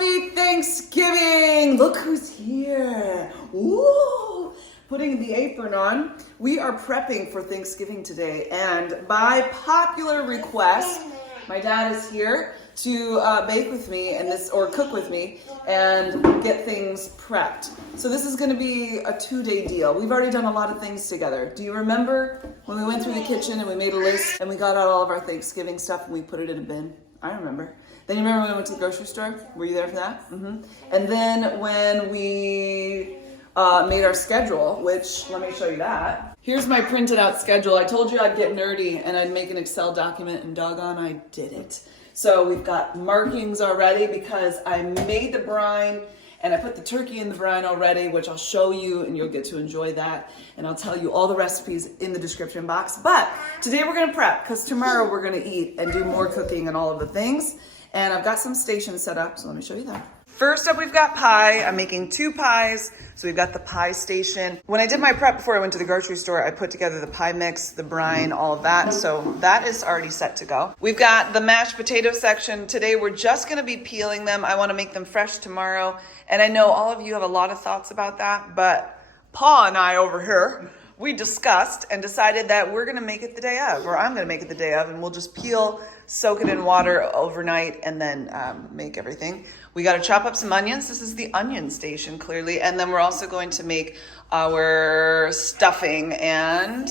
Happy Thanksgiving! Look who's here. Woo! Putting the apron on. We are prepping for Thanksgiving today, and by popular request, my dad is here to bake with me and cook with me and get things prepped. So this is going to be a 2-day deal. We've already done a lot of things together. Do you remember when we went through the kitchen and we made a list and we got out all of our Thanksgiving stuff and we put it in a bin? I remember. Then you remember when we went to the grocery store? Were you there for that? Mm-hmm. And then when we made our schedule, which, let me show you that. Here's my printed out schedule. I told you I'd get nerdy and I'd make an Excel document, and doggone, I did it. So we've got markings already because I made the brine and I put the turkey in the brine already, which I'll show you and you'll get to enjoy that. And I'll tell you all the recipes in the description box. But today we're gonna prep because tomorrow we're gonna eat and do more cooking and all of the things. And I've got some stations set up, so let me show you that. First up, we've got pie. I'm making 2 pies. So we've got the pie station. When I did my prep before I went to the grocery store, I put together the pie mix, the brine, all of that. So that is already set to go. We've got the mashed potato section. Today, we're just gonna be peeling them. I wanna make them fresh tomorrow. And I know all of you have a lot of thoughts about that, but Pa and I over here, we discussed and decided that we're gonna make it the day of, or I'm gonna make it the day of, and we'll just peel, soak it in water overnight, and then make everything. We gotta chop up some onions. This is the onion station, clearly. And then we're also going to make our stuffing and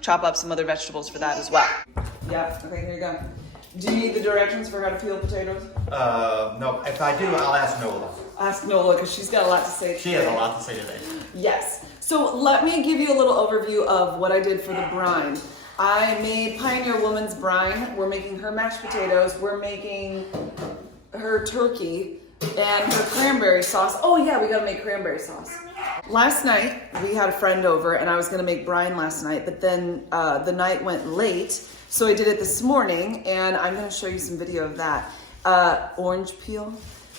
chop up some other vegetables for that as well. Yeah, okay, here you go. Do you need the directions for how to peel potatoes? No, if I do, I'll ask Nola. Ask Nola, because she's got a lot to say today. She has a lot to say today. Yes. So let me give you a little overview of what I did for the brine. I made Pioneer Woman's brine. We're making her mashed potatoes. We're making her turkey and her cranberry sauce. Oh yeah, we gotta make cranberry sauce. Last night, we had a friend over and I was gonna make brine last night, but then the night went late. So I did it this morning and I'm gonna show you some video of that. Orange peel.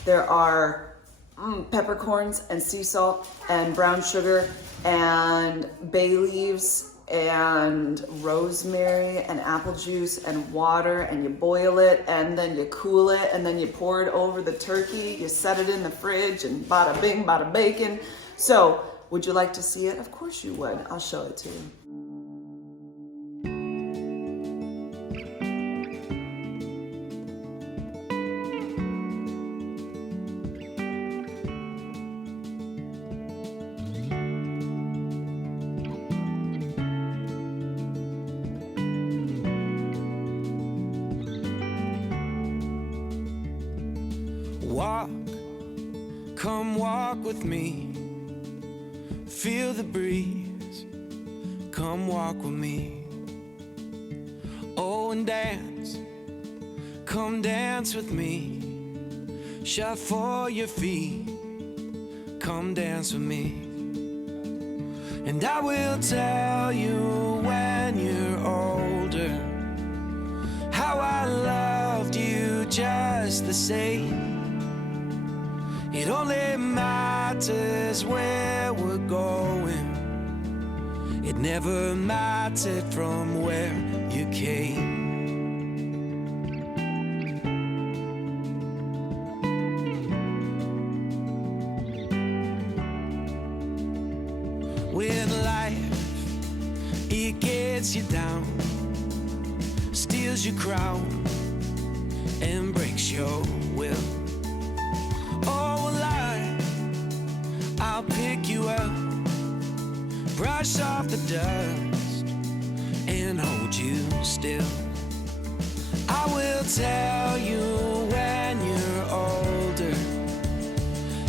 There are peppercorns and sea salt and brown sugar and bay leaves and rosemary and apple juice and water, and you boil it and then you cool it and then you pour it over the turkey. You set it in the fridge and bada bing, bada bacon. So would you like to see it? Of course you would. I'll show it to you. Walk, come walk with me. Feel the breeze, come walk with me. Oh, and dance, come dance with me. Shuffle your feet, come dance with me. And I will tell you when you're older how I loved you just the same. It only matters where we're going. It never mattered from where you came. When life, it gets you down, steals your crown, and breaks your will. I'll pick you up, brush off the dust, and hold you still. I will tell you when you're older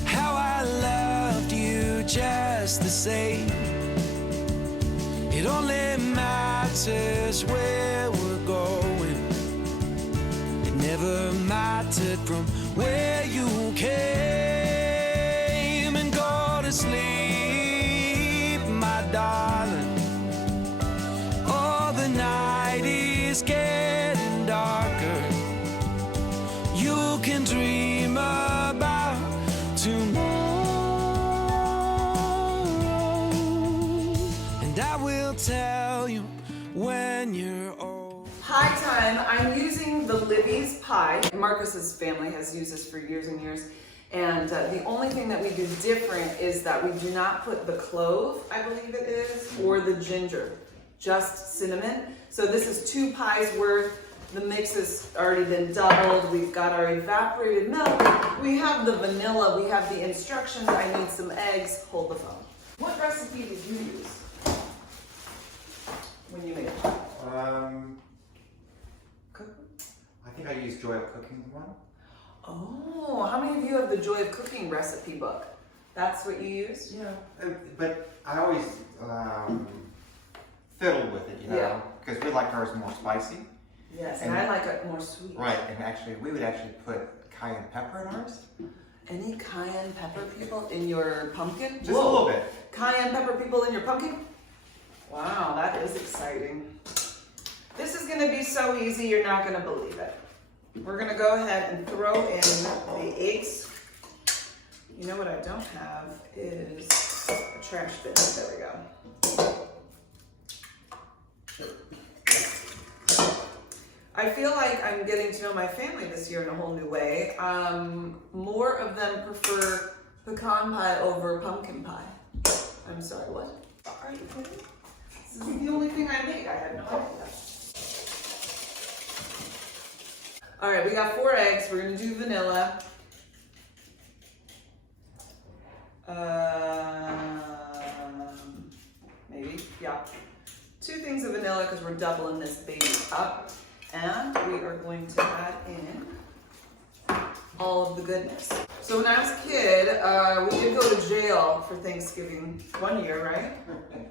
how I loved you just the same. It only matters where we're going. It never mattered from where you came. Sleep, my darling. Oh, the night is getting darker. You can dream about tomorrow, and I will tell you when you're old. Pie time. time, I'm using the Libby's pie. Marcus's family has used this for years and years. And the only thing that we do different is that we do not put the clove, I believe it is, or the ginger, just cinnamon. So this is 2 pies worth. The mix has already been doubled. We've got our evaporated milk. We have the vanilla. We have the instructions. I need some eggs. Hold the phone. What recipe did you use when you made it? I think I used Joy of Cooking one. Oh, how many of you have the Joy of Cooking recipe book? That's what you use? Yeah, but I always fiddle with it, you know, because we like ours more spicy. Yes, and I like it more sweet. Right, and actually, we would actually put cayenne pepper in ours. Any cayenne pepper people in your pumpkin? Just a little bit. Cayenne pepper people in your pumpkin? Wow, that is exciting. This is going to be so easy, you're not going to believe it. We're going to go ahead and throw in the eggs. You know what I don't have is a trash bin. There we go. I feel like I'm getting to know my family this year in a whole new way. More of them prefer pecan pie over pumpkin pie. I'm sorry, what? Are you kidding? This is the only thing I make. I had no idea. All right, we got 4 eggs. We're gonna do vanilla. Maybe, yeah. 2 things of vanilla because we're doubling this baby up. And we are going to add in all of the goodness. So when I was a kid, we did go to jail for Thanksgiving 1 year, right?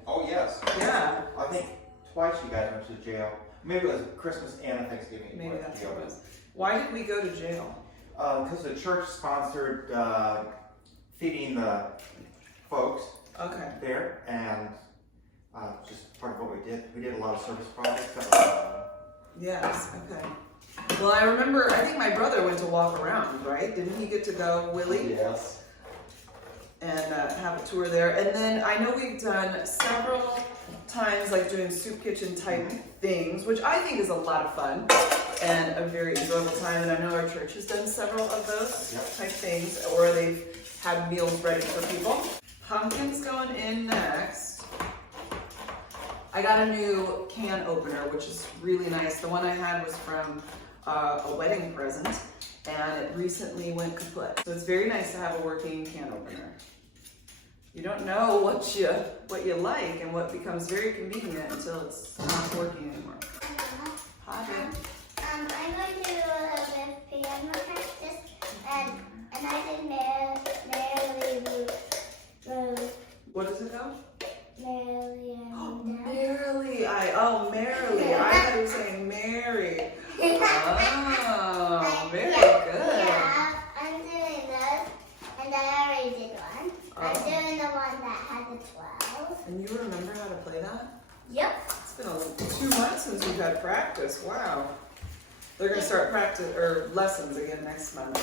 Oh, yes. Yeah. I think twice you guys went to jail. Maybe it was Christmas and Thanksgiving. Maybe that's what it was. Why did we go to jail? Because the church sponsored feeding the folks there, and just part of what we did. We did a lot of service projects. Yes, okay. Well, I remember, I think my brother went to walk around, right? Didn't he get to go, Willie? Yes. And have a tour there. And then I know we've done several times like doing soup kitchen type things, which I think is a lot of fun and a very enjoyable time. And I know our church has done several of those type things, or they've had meals ready for people. Pumpkin's going in next. I got a new can opener, which is really nice. The one I had was from a wedding present, and it recently went kaput. So it's very nice to have a working can opener. You don't know what you like and what becomes very convenient until it's not working anymore. Hi, babe. I'm going to do a little bit of piano practice, and I did Merrily. What does it go? Merrily and Merrily. Merrily. I thought you were saying Mary. Oh, very good. Yeah, I'm doing this, and I already did one. I'm doing the one that had the 12. And you remember how to play that? Yep. It's been 2 months since we've had practice. Wow. They're going to start practice or lessons again next month.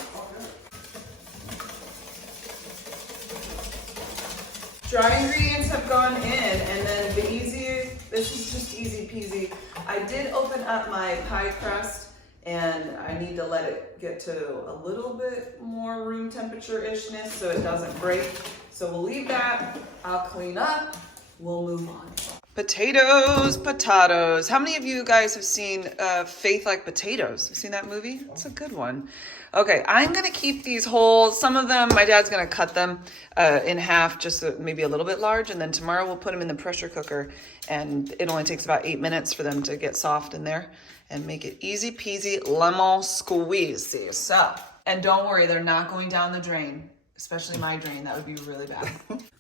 Dry ingredients have gone in, and then this is just easy peasy. I did open up my pie crust, and I need to let it get to a little bit more room temperature-ishness so it doesn't break. So we'll leave that. I'll clean up. We'll move on. Potatoes. How many of you guys have seen Faith Like Potatoes? Have you seen that movie? It's a good one. Okay, I'm gonna keep these whole. Some of them, my dad's gonna cut them in half, just so maybe a little bit large, and then tomorrow we'll put them in the pressure cooker, and it only takes about 8 minutes for them to get soft in there, and make it easy peasy lemon squeezy. So, and don't worry, they're not going down the drain. Especially my drain, that would be really bad.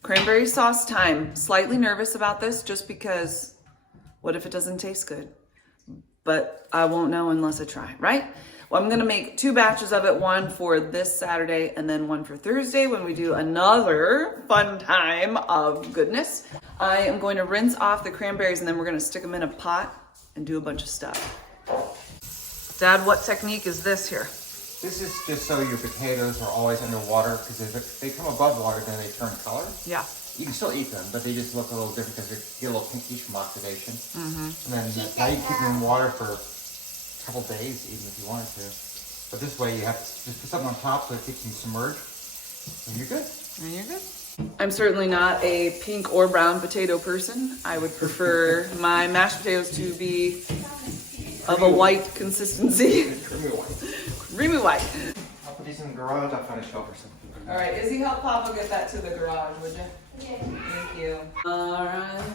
Cranberry sauce time. Slightly nervous about this just because what if it doesn't taste good? But I won't know unless I try, right? Well, I'm gonna make 2 batches of it, one for this Saturday and then one for Thursday when we do another fun time of goodness. I am going to rinse off the cranberries and then we're gonna stick them in a pot and do a bunch of stuff. Dad, what technique is this here? This is just so your potatoes are always underwater, because if they come above water, then they turn color. Yeah. You can still eat them, but they just look a little different because they get a little pinkish from oxidation. Mm-hmm. And then now you keep them in water for couple days even if you wanted to. But this way you have to just put something on top so it keeps them submerged, and you're good. And you're good. I'm certainly not a pink or brown potato person. I would prefer my mashed potatoes to be of a white consistency. Creamy white. Creamy white. I'll put these in the garage. I'll find a shelf or something. All right, Izzy, help Papa get that to the garage, would you? Yeah. Thank you. All right,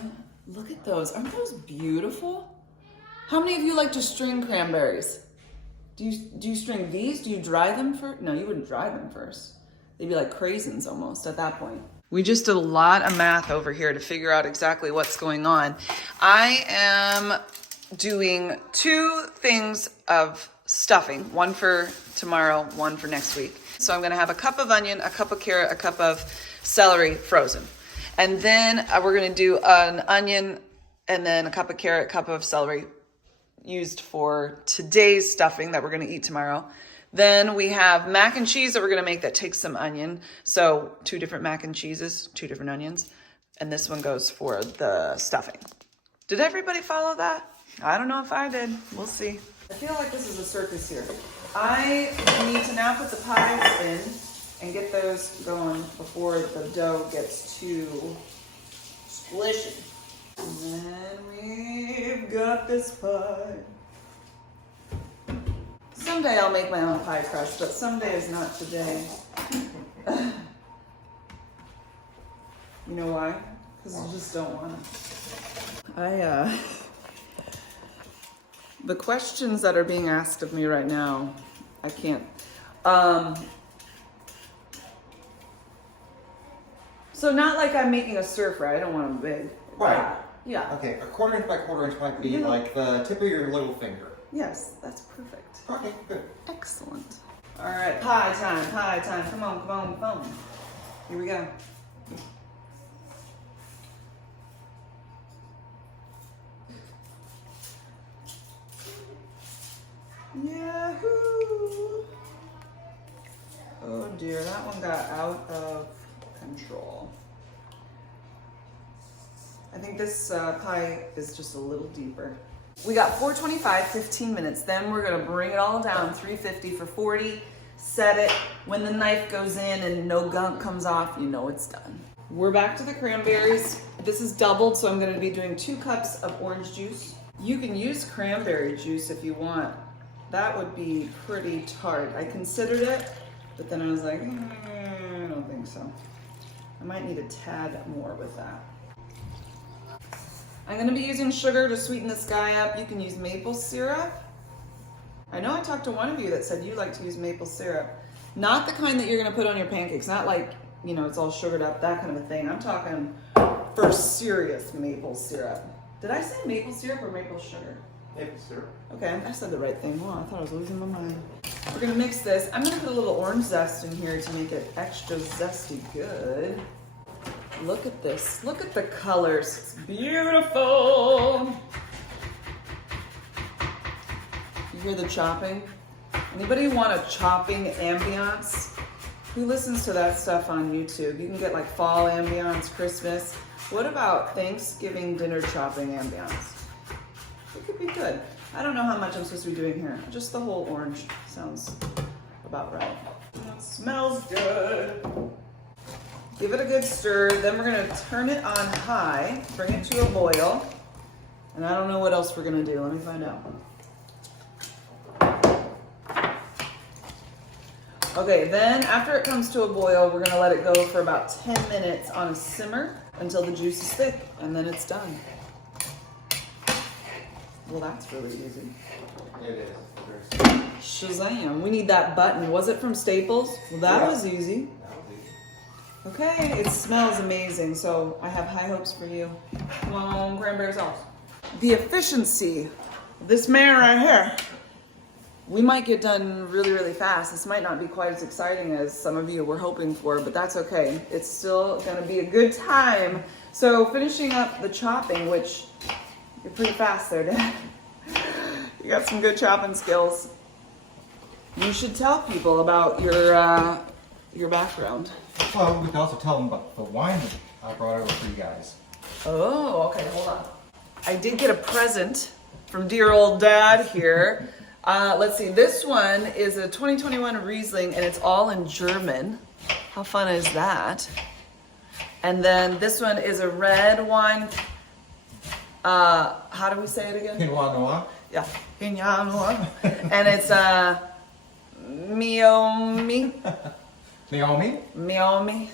look at those. Aren't those beautiful? How many of you like to string cranberries? Do you string these? Do you dry them first? No, you wouldn't dry them first. They'd be like craisins almost at that point. We just did a lot of math over here to figure out exactly what's going on. I am doing 2 things of stuffing, one for tomorrow, one for next week. So I'm gonna have a cup of onion, a cup of carrot, a cup of celery frozen. And then we're gonna do an onion and then a cup of carrot, cup of celery used for today's stuffing that we're gonna eat tomorrow. Then we have mac and cheese that we're gonna make that takes some onion. So 2 different mac and cheeses, 2 different onions. And this one goes for the stuffing. Did everybody follow that? I don't know if I did. We'll see. I feel like this is a circus here. I need to now put the pies in and get those going before the dough gets too squishy. And then we've got this pie. Someday I'll make my own pie crust, but someday is not today. You know why? Because I just don't want to. The questions that are being asked of me right now, I can't. So not like I'm making a stir fry. I don't want them big. Right. Yeah. Okay, a 1/4 inch by 1/4 inch might be like the tip of your little finger. Yes, that's perfect. Okay, good. Excellent. All right, pie time, pie time. Come on, come on, come on. Here we go. Yahoo! Oh dear, that one got out of control. I think this pie is just a little deeper. We got 425, 15 minutes. Then we're gonna bring it all down, 350 for 40, set it. When the knife goes in and no gunk comes off, you know it's done. We're back to the cranberries. This is doubled, so I'm gonna be doing 2 cups of orange juice. You can use cranberry juice if you want. That would be pretty tart. I considered it, but then I was like, I don't think so. I might need a tad more with that. I'm gonna be using sugar to sweeten this guy up. You can use maple syrup. I know I talked to one of you that said you like to use maple syrup. Not the kind that you're gonna put on your pancakes, not like, you know, it's all sugared up, that kind of a thing. I'm talking for serious maple syrup. Did I say maple syrup or maple sugar? Maple syrup. Okay, I said the right thing. Well, I thought I was losing my mind. We're gonna mix this. I'm gonna put a little orange zest in here to make it extra zesty good. Look at this. Look at the colors. It's beautiful. You hear the chopping? Anybody want a chopping ambiance? Who listens to that stuff on YouTube? You can get like fall ambiance, Christmas. What about Thanksgiving dinner chopping ambiance? It could be good. I don't know how much I'm supposed to be doing here. Just the whole orange sounds about right. It smells good. Give it a good stir. Then we're gonna turn it on high, bring it to a boil. And I don't know what else we're gonna do. Let me find out. Okay, then after it comes to a boil, we're gonna let it go for about 10 minutes on a simmer until the juice is thick, and then it's done. Well, that's really easy. It is. Shazam, we need that button. Was it from Staples? Well, that was easy. That was easy. Okay, it smells amazing, so I have high hopes for you. Come on, cranberry sauce. The efficiency of this man right here. We might get done really, really fast. This might not be quite as exciting as some of you were hoping for, but that's okay. It's still gonna be a good time. So finishing up the chopping, which you're pretty fast there, Dad. You got some good chopping skills. You should tell people about your background. Well, we could also tell them about the wine that I brought over for you guys. Oh, okay, hold on. I did get a present from dear old Dad here. Let's see. This one is a 2021 Riesling, and it's all in German. How fun is that? And then this one is a red wine. How do we say it again? Pinot Noir. Yeah, Pinot Noir. And it's Miomi. Naomi. Miomi.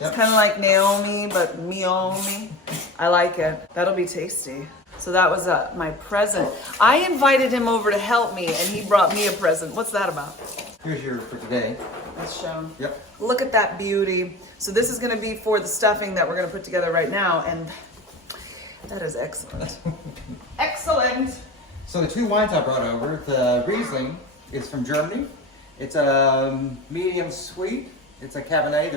Yep. It's kind of like Naomi, but Miomi. I like it. That'll be tasty. So that was my present. I invited him over to help me, and he brought me a present. What's that about? Here's yours for today. Let's show him. Yep. Look at that beauty. So this is going to be for the stuffing that we're going to put together right now, and that is excellent. Excellent. So the two wines I brought over, the Riesling is from Germany. It's a medium sweet. It's a Cabernet.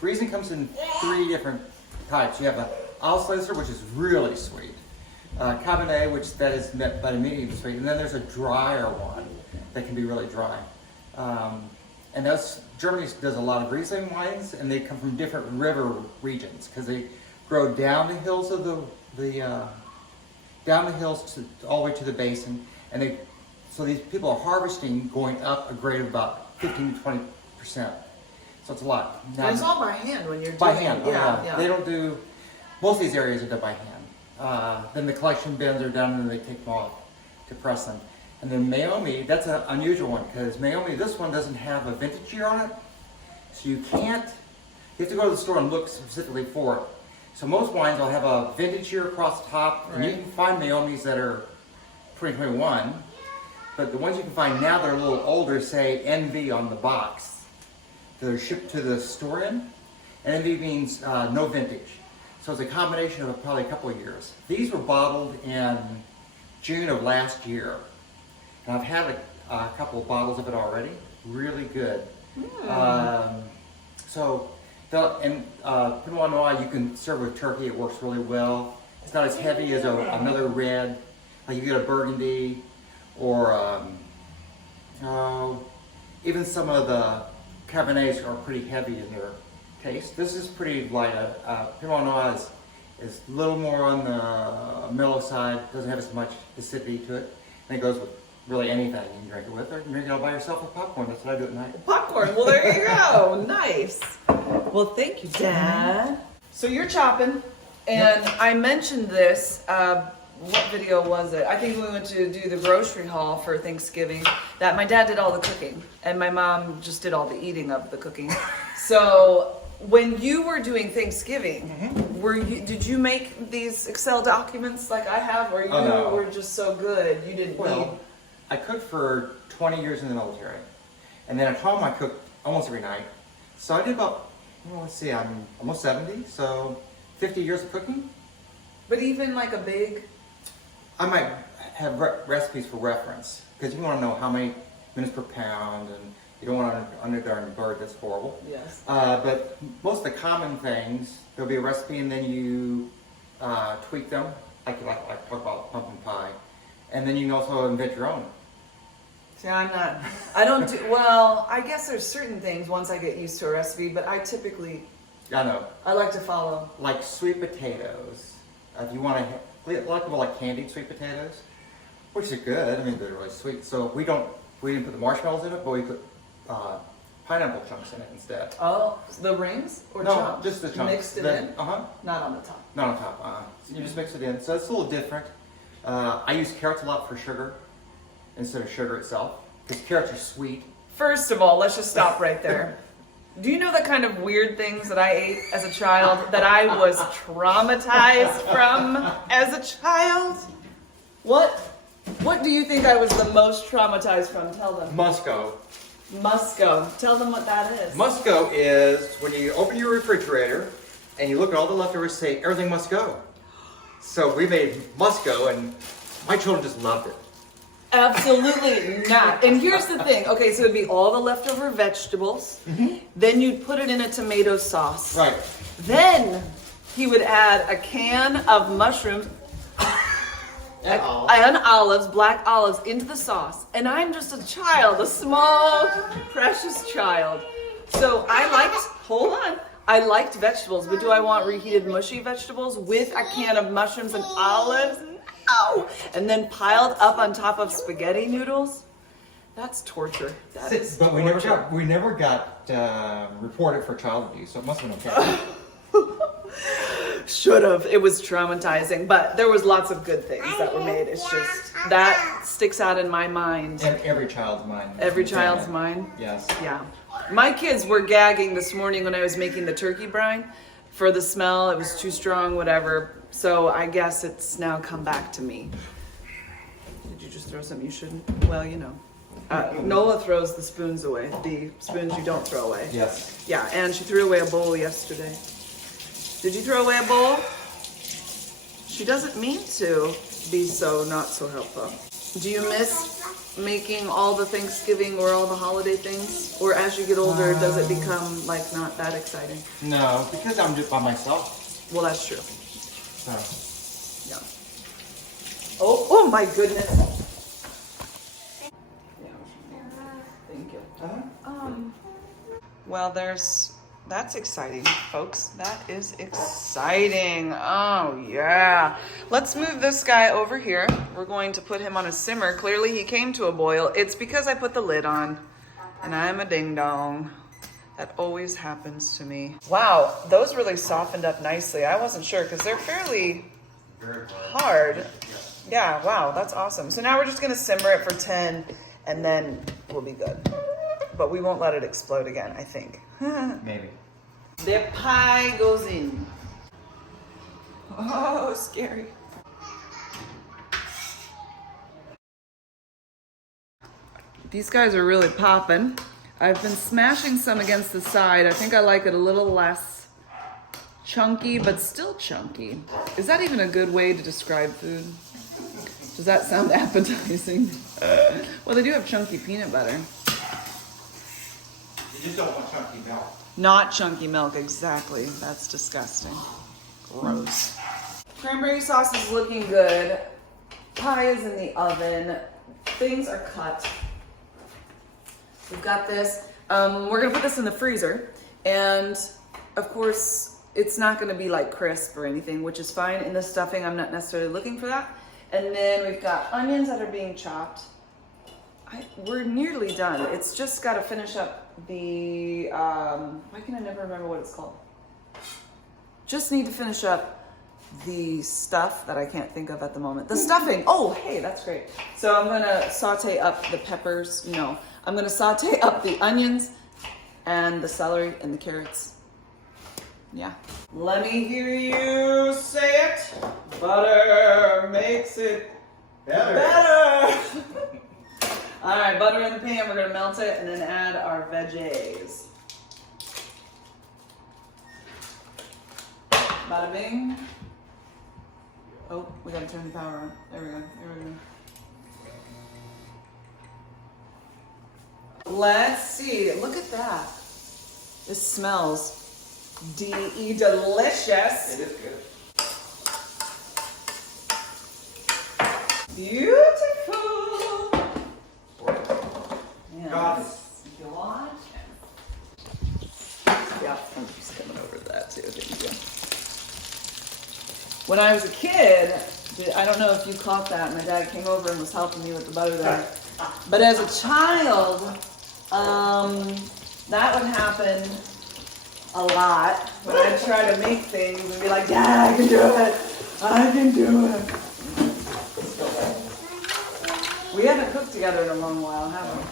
Riesling comes in 3 different types. You have a Auslöser, which is really sweet. Cabernet, which that is meant by the medium sweet. And then there's a drier one that can be really dry. And Germany does a lot of Riesling wines, and they come from different river regions because they grow down the hills of down the hills all the way to the basin, and so these people are harvesting going up a grade of about 15 to 20%. So it's a lot. Now, And it's all by hand when you're doing by hand. it. Yeah. They don't do. Most of these areas are done by hand. Then the collection bins are done, and they take them off to press them. And then Meiomi, that's an unusual one because Meiomi, this one doesn't have a vintage year on it, so you have to go to the store and look specifically for it. So most wines will have a vintage year across the top, and you can find Meiomis that are 2021, but the ones you can find now that are a little older say NV on the box. They're shipped to the store in, and NV means no vintage. So it's a combination of probably a couple of years. These were bottled in June of last year, and I've had a couple of bottles of it already. Really good. Pinot Noir you can serve with turkey. It works really well. It's not as heavy as another red. Like you get a Burgundy, or even some of the Cabernets are pretty heavy in their taste. This is pretty light. Pinot Noir is a little more on the mellow side. Doesn't have as much acidity to it, and it goes with really anything you can drink it with, or you can drink it all by yourself with popcorn. That's what I do at night. Popcorn. Well, there you go. Nice. Well, thank you, Dad. So you're chopping, and I mentioned this. What video was it? I think we went to do the grocery haul for Thanksgiving. That my dad did all the cooking, and my mom just did all the eating of the cooking. So when you were doing Thanksgiving, did you make these Excel documents like I have, or you were just so good you didn't need? I cooked for 20 years in the military, and then at home I cooked almost every night. So I did about, I'm almost 70, so 50 years of cooking. But even like a big... I might have recipes for reference, because you want to know how many minutes per pound, and you don't want to undergarden bird, that's horrible. Yes. But most of the common things, there'll be a recipe and then you tweak them, like talk about pumpkin pie. And then you can also invent your own. See, I guess there's certain things once I get used to a recipe, but I typically... I like to follow. Like sweet potatoes. If you want to... A lot of people like candied sweet potatoes, which is good. I mean, they're really sweet. So we didn't put the marshmallows in it, but we put pineapple chunks in it instead. Oh, the rings or no, chunks? Just the chunks. Mixed it in? Not on the top. Not on top. So you just mix it in. So it's a little different. I use carrots a lot for sugar instead of sugar itself, because carrots are sweet. First of all, let's just stop right there. Do you know the kind of weird things that I ate as a child that I was traumatized from as a child? What do you think I was the most traumatized from? Tell them. Musco. Tell them what that is. Musco is when you open your refrigerator and you look at all the leftovers, say everything must go. So we made Musco, and my children just loved it. Absolutely not. And here's the thing. Okay, so it'd be all the leftover vegetables. Then you'd put it in a tomato sauce. Right. Then he would add a can of mushrooms and olives, black olives, into the sauce. And I'm just a child, a small, precious child. So I liked vegetables, but do I want reheated mushy vegetables with a can of mushrooms and olives? No! And then piled up on top of spaghetti noodles? That's torture. That is But torture. we never got reported for child abuse, so it must have been okay. Should have. It was traumatizing, but there was lots of good things that were made. It's just that sticks out in my mind. And every child's mind. Every child's mind. Yes. Yeah. My kids were gagging this morning when I was making the turkey brine for the smell. It was too strong, whatever. So I guess it's now come back to me. Did you just throw something you shouldn't? Well, you know. Nola throws the spoons away. The spoons you don't throw away. Yes. Yeah, and she threw away a bowl yesterday. Did you throw away a bowl? She doesn't mean to be so not so helpful. Do you miss making all the Thanksgiving or all the holiday things? Or as you get older, does it become like not that exciting? No, because I'm just by myself. Well, that's true. So. Yeah. Oh my goodness. Yeah. Thank you. Well, that's exciting, folks. That is exciting. Oh, yeah. Let's move this guy over here. We're going to put him on a simmer. Clearly, he came to a boil. It's because I put the lid on, and I'm a ding-dong. That always happens to me. Wow, those really softened up nicely. I wasn't sure because they're fairly hard. Yeah, wow, that's awesome. So now we're just going to simmer it for 10, and then we'll be good. But we won't let it explode again, I think. Maybe. The pie goes in. Oh, scary. These guys are really popping. I've been smashing some against the side. I think I like it a little less chunky, but still chunky. Is that even a good way to describe food? Does that sound appetizing? Well, they do have chunky peanut butter. You just don't want chunky milk. Not chunky milk, exactly. That's disgusting. Gross. Cranberry sauce is looking good. Pie is in the oven. Things are cut. We've got this. We're gonna put this in the freezer. And of course, it's not gonna be like crisp or anything, which is fine. In the stuffing, I'm not necessarily looking for that. And then we've got onions that are being chopped. We're nearly done. It's just got to finish up the, why can I never remember what it's called? Just need to finish up the stuff that I can't think of at the moment. The stuffing. Oh, hey, that's great. So I'm going to saute up the peppers. No, I'm going to saute up the onions and the celery and the carrots. Yeah. Let me hear you say it. Butter makes it better. All right, butter in the pan. We're gonna melt it and then add our veggies. Bada bing. Oh, we gotta turn the power on. There we go. There we go. Let's see. Look at that. This smells delicious. It is good. Beautiful. Got it. Yeah, I'm just coming over to that too. Thank you. When I was a kid, I don't know if you caught that, my dad came over and was helping me with the butter there. But as a child, that would happen a lot when I'd try to make things and be like, Dad, I can do it. I can do it. We haven't cooked together in a long while, have we?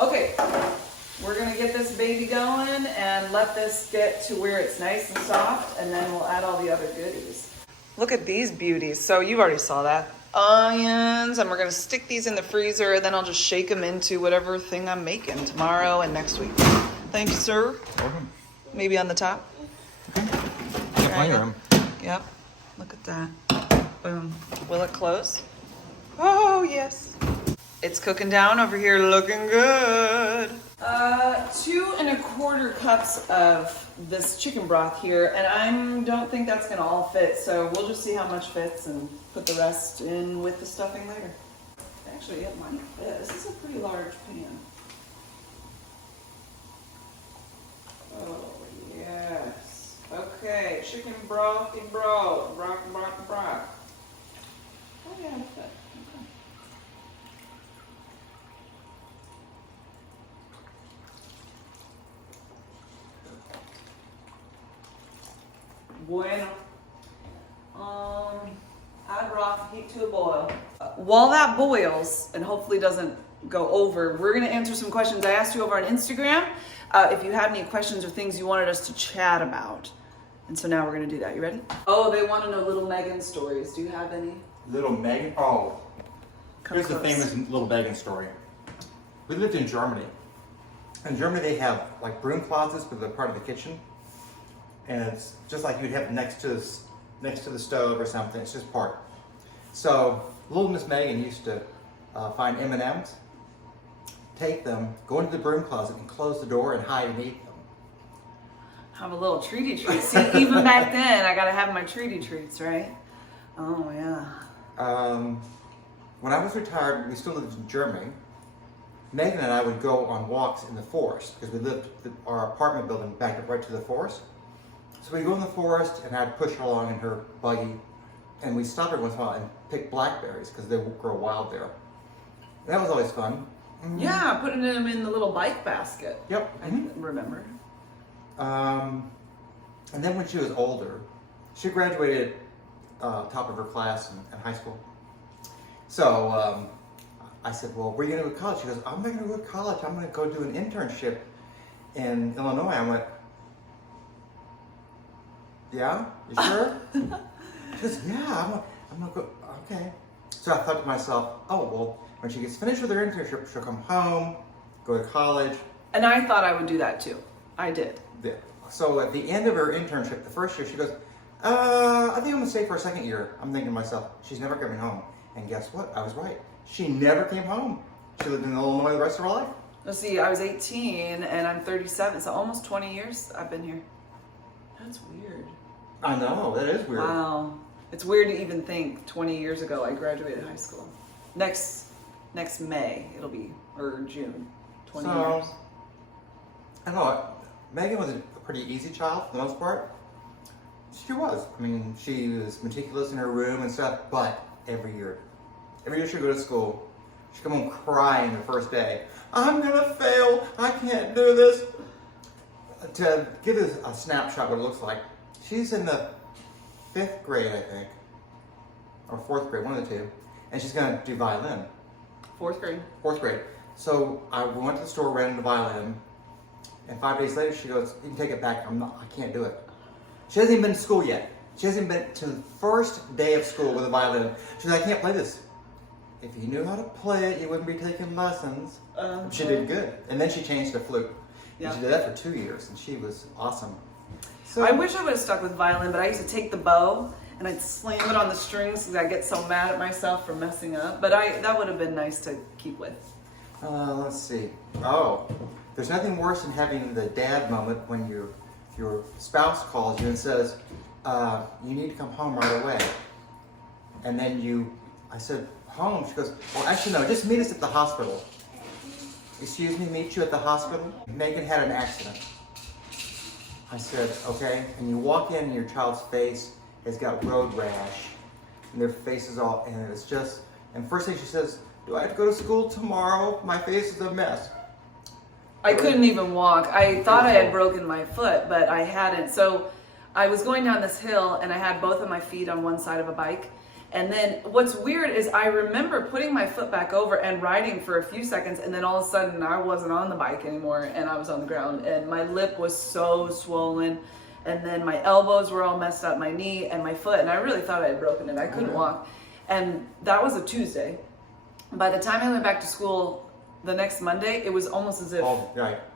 Okay, we're gonna get this baby going and let this get to where it's nice and soft, and then we'll add all the other goodies. Look at these beauties. So you already saw that. Onions, and we're gonna stick these in the freezer, and then I'll just shake them into whatever thing I'm making tomorrow and next week. Thank you, sir. Welcome. Maybe on the top. Plenty of room. Yep. Look at that. Boom. Will it close? Oh, yes. It's cooking down over here, looking good. 2 1/4 cups of this chicken broth here, and I don't think that's gonna all fit, so we'll just see how much fits and put the rest in with the stuffing later. Actually, it might fit. This is a pretty large pan. Oh, yes. Okay, chicken brothy broth. Broth. Oh, yeah, it fit. Okay. Bueno. Add broth, heat to a boil. While that boils, and hopefully doesn't go over, we're gonna answer some questions I asked you over on Instagram. If you had any questions or things you wanted us to chat about. And so now we're gonna do that. You ready? Oh, they want to know little Meghan stories. Do you have any? Little Meghan? Oh, Come here's close. the famous little Meghan story. We lived in Germany. In Germany, they have like broom closets for the part of the kitchen, and it's just like you'd have next to the stove or something. It's just part. So little Miss Meghan used to find M&Ms, take them, go into the broom closet, and close the door and hide and eat them. Have a little treaty treat. See, even back then, I gotta have my treaty treats, right? Oh yeah. When I was retired, we still lived in Germany. Meghan and I would go on walks in the forest because we lived our apartment building backed up right to the forest. So we'd go in the forest and I'd push her along in her buggy, and we'd stop every once in a while and pick blackberries because they grow wild there. That was always fun. Yeah, putting them in the little bike basket. Yep. I remember. And then when she was older, she graduated top of her class in high school. So I said, well, where are you going to go to college? She goes, I'm not going to go to college. I'm going to go do an internship in Illinois. I went, yeah? You sure? She goes, yeah, I'm going to go. Okay. So I thought to myself, oh, well, when she gets finished with her internship, she'll come home, go to college. And I thought I would do that too. I did. Yeah. So at the end of her internship, the first year, she goes, I think I'm going to stay for a second year. I'm thinking to myself, she's never coming home. And guess what? I was right. She never came home. She lived in Illinois the rest of her life. Let's see, I was 18 and I'm 37, so almost 20 years I've been here. That's weird. I know, that is weird. Wow. It's weird to even think 20 years ago I graduated high school. Next May, it'll be, or June, 20 years. I know, Meghan was a pretty easy child for the most part. She was. I mean, she was meticulous in her room and stuff, but every year she'd go to school, she'd come home crying the first day. I'm gonna fail, I can't do this. To give us a snapshot what it looks like, she's in the 5th grade, I think, or 4th grade, one of the two, and she's gonna do violin. 4th grade. 4th grade. So we went to the store, rented a violin, and 5 days later she goes, you can take it back, I can't do it. She hasn't even been to school yet. She hasn't been to the first day of school with a violin. She's like, I can't play this. If you knew how to play it, you wouldn't be taking lessons. She did good. And then she changed to flute. Yeah. And she did that for 2 years, and she was awesome. So I wish I would have stuck with violin, but I used to take the bow and I'd slam it on the strings because I get so mad at myself for messing up. But that would have been nice to keep with. Let's see. Oh, there's nothing worse than having the dad moment when your spouse calls you and says, you need to come home right away. And then I said, home? She goes, well, actually, no, just meet us at the hospital. Excuse me, meet you at the hospital? Meghan had an accident. I said, okay. And you walk in and your child's face has got road rash. And their face is all, and it's just, and first thing she says, do I have to go to school tomorrow? My face is a mess. I couldn't even walk. I thought I had broken my foot, but I hadn't. So I was going down this hill and I had both of my feet on one side of a bike. And then what's weird is I remember putting my foot back over and riding for a few seconds, and then all of a sudden I wasn't on the bike anymore and I was on the ground, and my lip was so swollen, and then my elbows were all messed up, my knee and my foot, and I really thought I had broken it. I couldn't walk. And that was a Tuesday. By the time I went back to school the next Monday, it was almost as if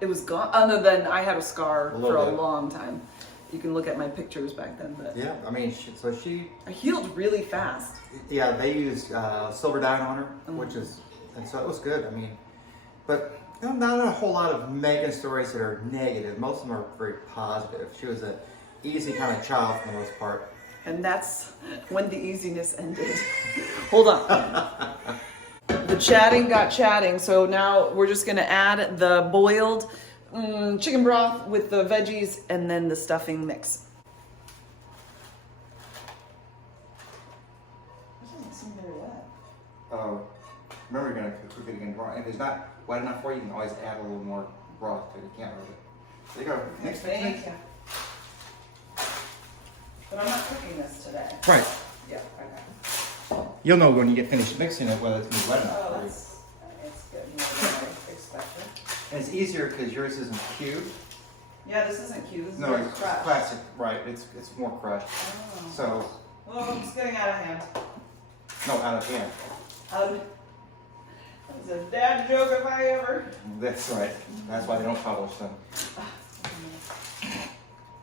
it was gone, other than I had a scar for a long time. You can look at my pictures back then. But yeah, I mean, I healed really fast. Yeah, they used silver dye on her, and so it was good. I mean, but not a whole lot of Meghan stories that are negative. Most of them are very positive. She was an easy kind of child for the most part. And that's when the easiness ended. Hold on. The chatting got chatting, so now we're just gonna add the boiled chicken broth with the veggies and then the stuffing mix. This doesn't seem very wet. Remember, you're going to cook it again tomorrow. If it's not wet enough for you, you can always add a little more broth to it. You can't hurt it. There you go. Next. Thank you. But I'm not cooking this today. Right. Yeah, okay. You'll know when you get finished mixing it whether it's going to be wet enough. Oh, it's getting more than I expected. And it's easier because yours isn't cubed. Yeah, this isn't cute. This is No, very it's crushed. classic. Right. It's more crushed. Oh. So, Well, it's getting out of hand. no, out of hand. It's a dad joke if I ever. That's right. That's why they don't publish them.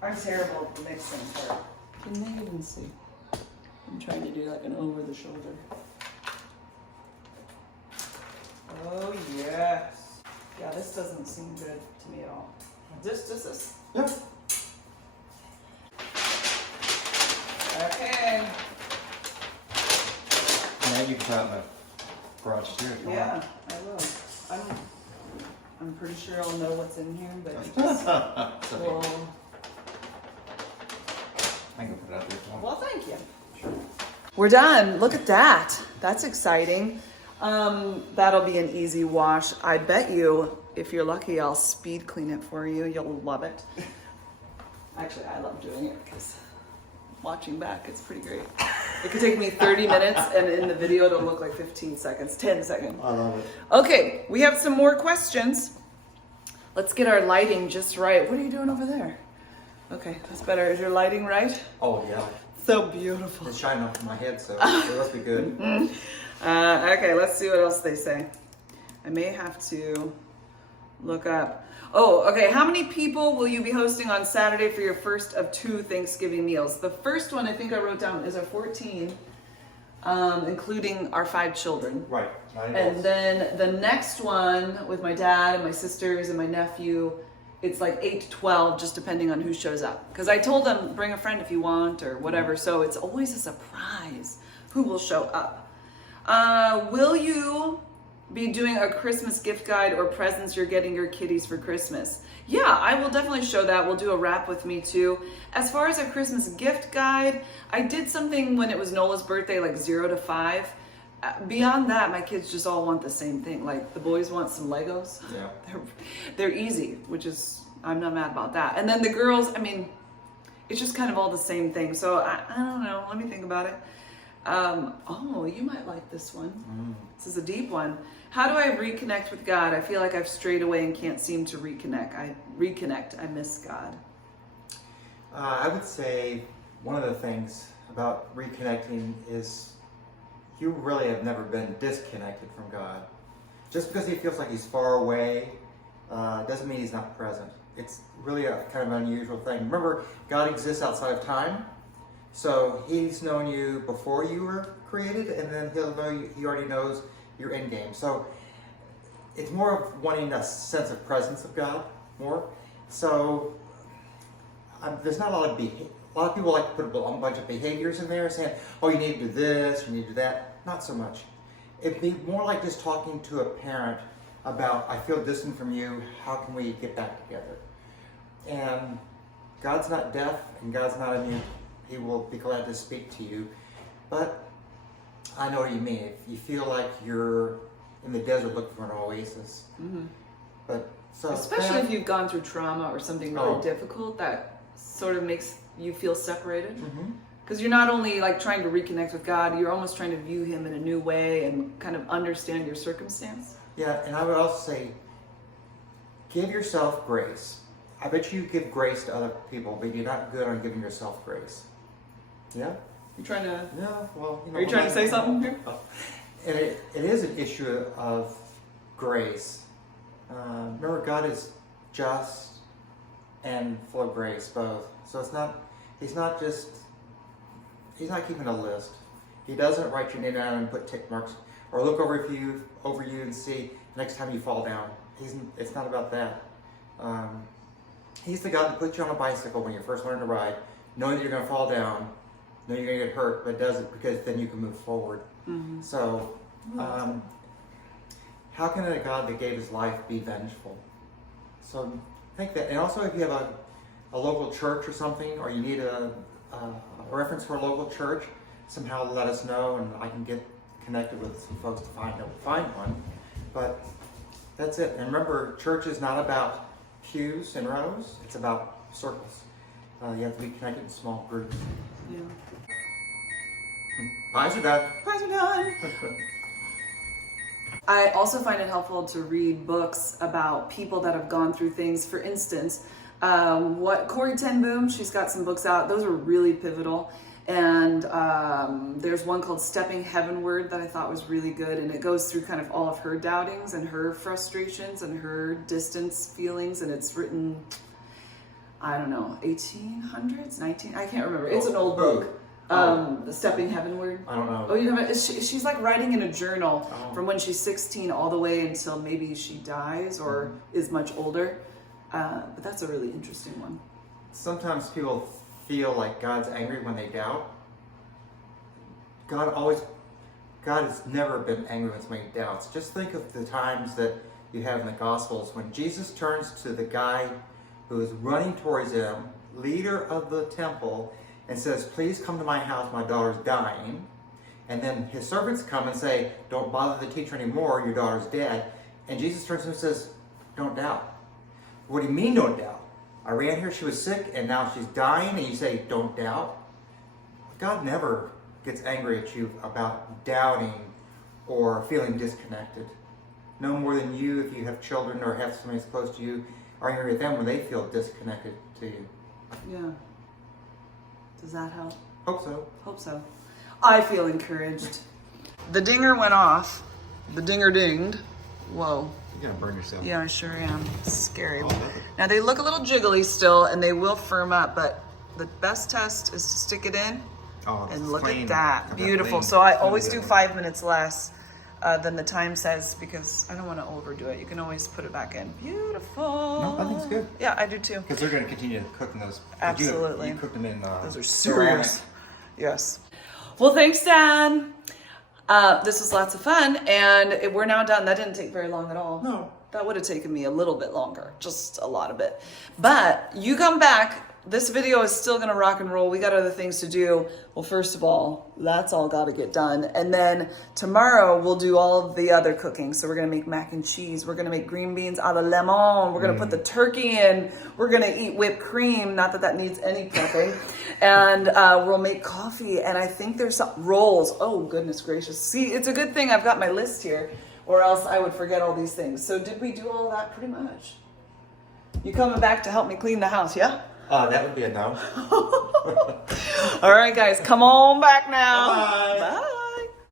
I'm terrible at the mixing part. Can they even see? I'm trying to do like an over the shoulder. Oh yes. Yeah, this doesn't seem good to me at all. This. Yep. Okay. Now you can put it in the garage too. if you want. Yeah, I will. I'm pretty sure I'll know what's in here, but it just will. I can put it out there if you want. Well, thank you. We're done. Look at that. That's exciting. That'll be an easy wash. I bet you, if you're lucky, I'll speed clean it for you. You'll love it. Actually, I love doing it because watching back, it's pretty great. It could take me 30 minutes, and in the video, it'll look like 15 seconds, 10 seconds. I love it. Okay, we have some more questions. Let's get our lighting just right. What are you doing over there? Okay, that's better. Is your lighting right? Oh, yeah. So beautiful. It's shining off my head, so it must be good. Okay, let's see what else they say. I may have to look up. Oh, okay. How many people will you be hosting on Saturday for your first of 2 Thanksgiving meals? The first one I think I wrote down is our 14, including our 5 children. Right. And then the next one with my dad and my sisters and my nephew, it's like 8 to 12, just depending on who shows up. Because I told them, bring a friend if you want or whatever. So it's always a surprise who will show up. Will you be doing a Christmas gift guide or presents you're getting your kiddies for Christmas? Yeah, I will definitely show that. We'll do a wrap with me too. As far as a Christmas gift guide, I did something when it was Nola's birthday, like 0 to 5. Beyond that, my kids just all want the same thing. Like the boys want some Legos. Yeah. They're easy, which is, I'm not mad about that. And then the girls, I mean, it's just kind of all the same thing. So I don't know. Let me think about it. Oh, you might like this one. This is a deep one. How do I reconnect with God? I feel like I've strayed away and can't seem to reconnect. I miss God. I would say one of the things about reconnecting is you really have never been disconnected from God. Just because he feels like he's far away doesn't mean he's not present. It's really a kind of unusual thing. Remember, God exists outside of time. So he's known you before you were created, and then he'll know you, he already knows your end game. So it's more of wanting a sense of presence of God more. So there's not a lot of a lot of people like to put a bunch of behaviors in there saying, oh, you need to do this, you need to do that. Not so much. It'd be more like just talking to a parent about, I feel distant from you, how can we get back together? And God's not deaf and God's not immune. He will be glad to speak to you. But I know what you mean. If you feel like you're in the desert looking for an oasis. Mm-hmm. But so especially if you've gone through trauma or something really difficult that sort of makes you feel separated. Because you're not only like trying to reconnect with God, you're almost trying to view him in a new way and kind of understand your circumstance. Yeah, and I would also say, give yourself grace. I bet you give grace to other people, but you're not good on giving yourself grace. Yeah? You trying to? Yeah, well, you know. Are you trying to say something here? And it is an issue of grace. Remember, God is just and full of grace, both. So he's not keeping a list. He doesn't write your name down and put tick marks or look over you and see next time you fall down. It's not about that. He's the God that puts you on a bicycle when you're first learning to ride, knowing that you're going to fall down, knowing you're going to get hurt, but does it because then you can move forward. Mm-hmm. So, how can a God that gave his life be vengeful? So think that. And also if you have a local church or something, or you need a reference for a local church, somehow let us know and I can get connected with some folks to find one. But that's it. And remember, church is not about pews and rows, it's about circles. You have to be connected in small groups. Yeah. Pies are done. Pies are done. I also find it helpful to read books about people that have gone through things. For instance, what Corrie Ten Boom, she's got some books out. Those are really pivotal. And there's one called Stepping Heavenward that I thought was really good. And it goes through kind of all of her doubtings and her frustrations and her distance feelings. And it's written, I don't know, 1800s, I can't remember. It's an old book. Stepping Heavenward. I don't know. Oh, you know, she's like writing in a journal from when she's 16 all the way until maybe she dies or is much older. But that's a really interesting one. Sometimes people feel like God's angry when they doubt. God has never been angry when somebody doubts. Just think of the times that you have in the Gospels when Jesus turns to the guy who is running towards him, leader of the temple, and says, please come to my house, my daughter's dying. And then his servants come and say, don't bother the teacher anymore, your daughter's dead. And Jesus turns to him and says, don't doubt. What do you mean don't doubt? I ran here, she was sick, and now she's dying, and you say, don't doubt? God never gets angry at you about doubting or feeling disconnected. No more than you, if you have children or have somebody that's close to you, are angry at them when they feel disconnected to you. Yeah. Does that help? Hope so. Hope so. I feel encouraged. The dinger went off. The dinger dinged. Whoa. You're gonna burn yourself. Yeah, I sure am. It's scary. Oh, Now they look a little jiggly still and they will firm up, but the best test is to stick it in and look at that. Beautiful. So I always do 5 minutes less than the time says because I don't want to overdo it. You can always put it back in. Beautiful. No, I think it's good. Yeah, I do too. Because they're gonna continue to cook in those. Absolutely. You cook them in. Those are ceramic. serious. Yes. Well, thanks, Dan. This was lots of fun, and we're now done. That didn't take very long at all. No. That would have taken me a little bit longer, just a lot of it. But you come back. This video is still going to rock and roll. We got other things to do. Well, first of all, that's all got to get done. And then tomorrow we'll do all of the other cooking. So we're going to make mac and cheese. We're going to make green beans a la lemon. We're going to put the turkey in. We're going to eat whipped cream. Not that that needs any prepping. And we'll make coffee. And I think there's some rolls. Oh, goodness gracious. See, it's a good thing I've got my list here, or else I would forget all these things. So did we do all that? Pretty much. You coming back to help me clean the house, yeah? That would be a no. All right, guys, come on back now. Bye. Bye.